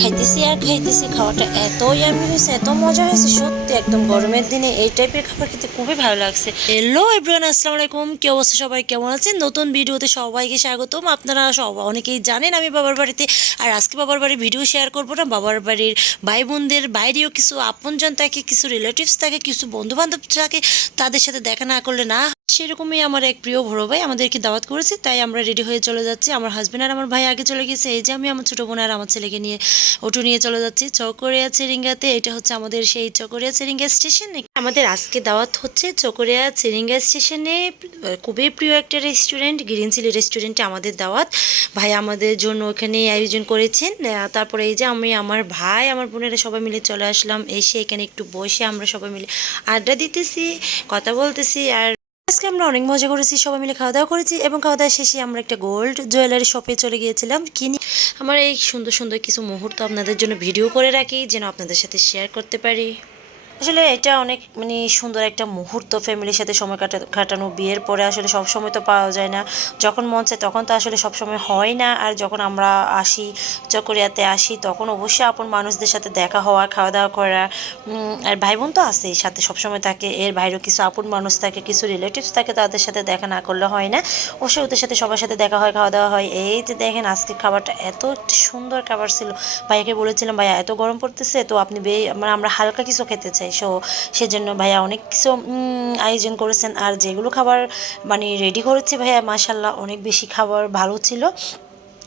খাইতেছি আর খাইতেছি। খাওয়াটা এত ইয়ামি হয়েছে, এত মজা হয়েছে, সত্যি একদম গরমের দিনে এই টাইপের খাবার খেতে খুবই ভালো লাগছে। হ্যালো এভরিওয়ান, আসসালামু আলাইকুম। কি অবস্থা সবাই, কেমন আছেন? নতুন ভিডিওতে সবাইকে স্বাগতম। আপনারা অনেকেই জানেন আমি বাবার বাড়িতে, আর আজকে বাবার বাড়ির ভিডিও শেয়ার করবো না। বাবার বাড়ির ভাই বোনদের বাইরেও কিছু আপনজন থাকে, কিছু রিলেটিভস থাকে, কিছু বন্ধু বান্ধব থাকে, তাদের সাথে দেখা না করলে না। সেরকমই আমার এক প্রিয় বড় ভাই আমাদেরকে দাওয়াত করেছে, তাই আমরা রেডি হয়ে চলে যাচ্ছি। আমার হাজব্যান্ড আর আমার ভাই আগে চলে গেছে। এই যে আমি আমার ছোটো বোন আর আমার ছেলেকে নিয়ে অটো নিয়ে চলে যাচ্ছি চকরিয়া চিরিঙ্গাতে। এটা হচ্ছে আমাদের সেই চকরিয়া চিরিঙ্গা স্টেশন। আমাদের আজকে দাওয়াত হচ্ছে চকরিয়া চিরিঙ্গা স্টেশনে। খুবই প্রিয় একটা রেস্টুরেন্ট, গ্রিন চিলি রেস্টুরেন্টে আমাদের দাওয়াত। ভাই আমাদের জন্য ওখানে আয়োজন করেছেন। তারপরে এই যে আমি, আমার ভাই, আমার বোনেরা সবাই মিলে চলে আসলাম। এসে এখানে একটু বসে আমরা সবাই মিলে আড্ডা দিতেছি, কথা বলতেছি। আর আজকে আমরা অনেক মজা করেছি, সবাই মিলে খাওয়া দাওয়া করেছি, এবং খাওয়া দাওয়া শেষে আমরা একটা গোল্ড জুয়েলারি শপে চলে গিয়েছিলাম কিনি। আমার এই সুন্দর সুন্দর কিছু মুহূর্ত আপনাদের জন্য ভিডিও করে রাখি, যেন আপনাদের সাথে শেয়ার করতে পারি। আসলে এটা অনেক সুন্দর একটা মুহূর্ত, ফ্যামিলির সাথে সময় কাটানো। বিয়ের পরে আসলে সব সময় তো পাওয়া যায় না, যখন মন চায় তখন তো আসলে সব সময় হয় না। আর যখন আমরা আসি, চকরিয়াতে আসি, তখন অবশ্যই আপন মানুষদের সাথে দেখা হওয়া, খাওয়া দাওয়া করা। আর ভাই বোন তো আছে সাথে সবসময় থাকে, এর বাইরেও কিছু আপন মানুষ থাকে, কিছু রিলেটিভস থাকে, তাদের সাথে দেখা না করলে হয় না। অবশ্যই ওদের সাথে সবার সাথে দেখা হয়, খাওয়া দাওয়া হয়। এই যে দেখেন আজকে খাবারটা এত একটি সুন্দর খাবার ছিল। ভাইয়াকে বলেছিলাম, ভাইয়া এত গরম পড়তেছে, তো আপনি আমরা হালকা কিছু খেতে চাই। সেজন্য ভাইয়া অনেক কিছু আয়োজন করেছেন। আর যেগুলো খাবার রেডি করেছে ভাইয়া, মাশাল্লাহ অনেক বেশি খাবার ভালো ছিল।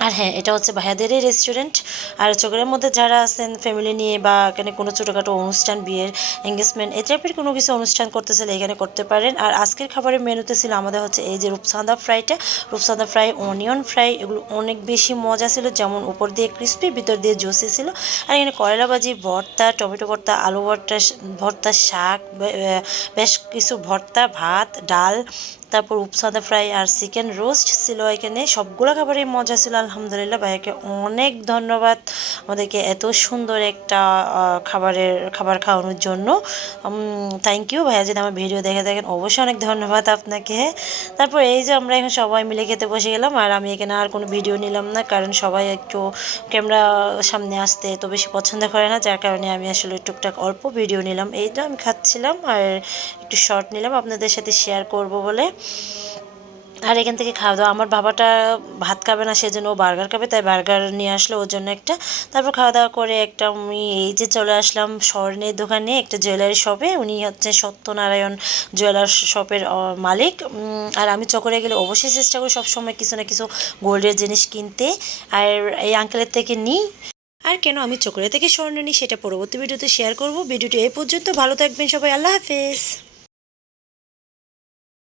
আর হ্যাঁ, এটা হচ্ছে ভাইয়াদেরই রেস্টুরেন্ট। আর চোখের মধ্যে যারা আছেন ফ্যামিলি নিয়ে, বা এখানে কোনো ছোটোখাটো অনুষ্ঠান, বিয়ের, এঙ্গেজমেন্ট, এই টাইপের কোনো কিছু অনুষ্ঠান করতে চাইলে এখানে করতে পারেন। আর আজকের খাবারের মেনুতে ছিল আমাদের হচ্ছে এই যে রূপচাঁদা ফ্রাইটা, রূপচাঁদা ফ্রাই, অনিয়ন ফ্রাই, এগুলো অনেক বেশি মজা ছিল। যেমন উপর দিয়ে ক্রিস্পি, ভিতর দিয়ে জুসি ছিল। আর এখানে করলা ভাজি, ভর্তা, টমেটো ভর্তা, আলু ভর্তা, ভর্তা, শাক, বেশ কিছু ভর্তা, ভাত, ডাল, তারপর উপসাদা ফ্রাই আর চিকেন রোস্ট ছিল। এখানে সবগুলো খাবারই মজা ছিল। আলহামদুলিল্লাহ, ভাইয়াকে অনেক ধন্যবাদ আমাদেরকে এত সুন্দর একটা খাবার খাওয়ানোর জন্য। থ্যাংক ইউ ভাইয়া, যদি আমার ভিডিও দেখে থাকেন অবশ্যই অনেক ধন্যবাদ আপনাকে। তারপর এই যে আমরা এখন সবাই মিলে খেতে বসে গেলাম। আর আমি এখানে আর কোনো ভিডিও নিলাম না, কারণ সবাই একটু ক্যামেরা সামনে আসতে তো বেশি পছন্দ করে না, যার কারণে আমি আসলে টুকটাক অল্প ভিডিও নিলাম। এই তো আমি খাচ্ছিলাম আর একটু শর্ট নিলাম আপনাদের সাথে শেয়ার করব বলে। আর এখান থেকে খাওয়া দাওয়া, আমার বাবাটা ভাত খাবে না, সেজন্য ও বার্গার খাবে, তাই বার্গার নিয়ে আসলো ওর জন্য একটা। তারপর খাওয়া দাওয়া করে একটা আমি এই যে চলে আসলাম স্বর্ণের দোকানে, একটা জুয়েলারি শপে। উনি হচ্ছে সত্যনারায়ণ জুয়েলার শপের মালিক। আর আমি চকরে গেলে অবশ্যই চেষ্টা করি সবসময় কিছু না কিছু গোল্ডের জিনিস কিনতে, আর এই আঙ্কেলের থেকে নিই। আর কেন আমি চকরিয়া থেকে স্বর্ণ নিই সেটা পরবর্তী ভিডিওতে শেয়ার করব। ভিডিওটি এই পর্যন্ত, ভালো থাকবেন সবাই, আল্লাহ হাফেজ।